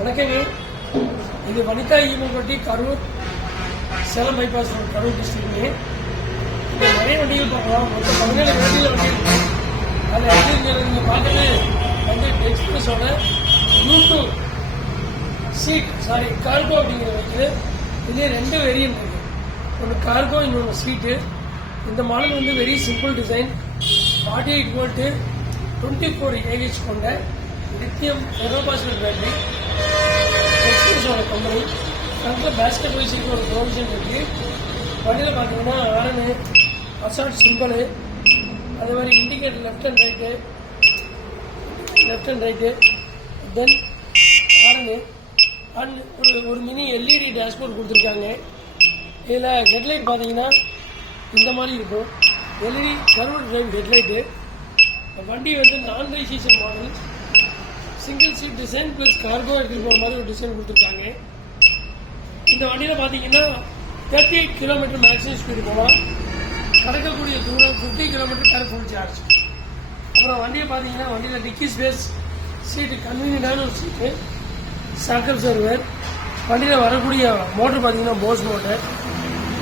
வணக்கங்க. இது Vanitha ஈமங்கொட்டி Karur Salem bypass road Karur டிஸ்ட்ரிக்ட்னு. இங்கே நிறைய வண்டிகள் பார்க்கலாம். மொத்தம் 17 வண்டிகள் வண்டி இருக்கு. அதில் வந்து நீங்கள் பார்க்கறது வந்து எக்ஸ்பிரஸோட ப்ளூடூத் கார்கோ அப்படிங்கிற இருக்குது. இதுலேயே 2 வேரியன்ட் இருக்குது. ஒன்று கார்கோ, இன்னொன்று சீட்டு. இந்த மாடல் வந்து very simple design. 48 volt 24 AH கொண்ட லித்தியம் ஃபெரோபாஸ்கட் பேட்டரி. எக்ஸ்பிரஸோட கம்பெனி. ஃப்ரண்ட்டில் பேஸ்கெட் வைஸுக்கு ஒரு ப்ரொவிஷன் இருக்குது. வண்டியில் பார்த்தீங்கன்னா ஆரனு, அசால்ட் சிம்பிள், அதே மாதிரி indicator left and right, then ஆரனு அண்ட் ஒரு மினி LED டேஷ்போர்ட் கொடுத்துருக்காங்க. இதில் ஹெட்லைட் பார்த்தீங்கன்னா இந்த மாதிரி இருக்கும். LED curved drive headlight. வண்டி வந்து non registration model, single seat design plus cargo எடுத்துகிட்டு போகிற மாதிரி ஒரு டிசைன் கொடுத்துருக்காங்க. இந்த வண்டியில் பார்த்தீங்கன்னா 38 கிலோமீட்டர் மேக்ஸிமம் ஸ்பீடு போகலாம். கடக்கக்கூடிய தூரம் 50 கிலோமீட்டர் per ஃபுல் சார்ஜ். அப்புறம் வண்டியை பார்த்தீங்கன்னா வண்டியில் டிக்கி ஸ்பேஸ், சீட்டு கன்வீனியன்டான ஒரு சீட்டு, சாக்கர் சர்வர். வண்டியில் வரக்கூடிய மோட்டர் பார்த்தீங்கன்னா போஸ் மோட்டர்.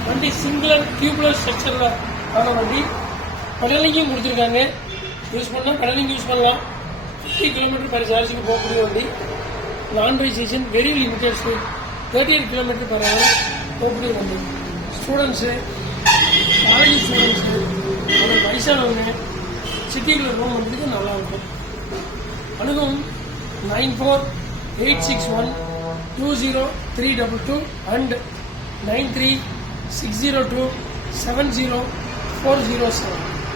வண்டி சிங்குலர் டியூப்லெஸ் ஸ்ட்ரக்சரில் ஆன வண்டி. பெடலிங்கும் கொடுத்துருக்காங்க. யூஸ் பண்ணால் பெடலிங் யூஸ் பண்ணலாம். 50 கிலோமீட்டர் per சார்ஜுக்கு போகக்கூடிய வண்டி. நான் registration, very limited speed, 38 kilometre per hour போகக்கூடிய வண்டி. ஸ்டூடெண்ட்ஸு, காலேஜ் ஸ்டூடெண்ட்ஸு, அப்புறம் வயசானவங்க சிட்டிக்குள்ளே ரூம் பண்ணுறதுக்கு நல்லாயிருக்கும். அணுகும் 9486120322 அண்ட் 9360270407.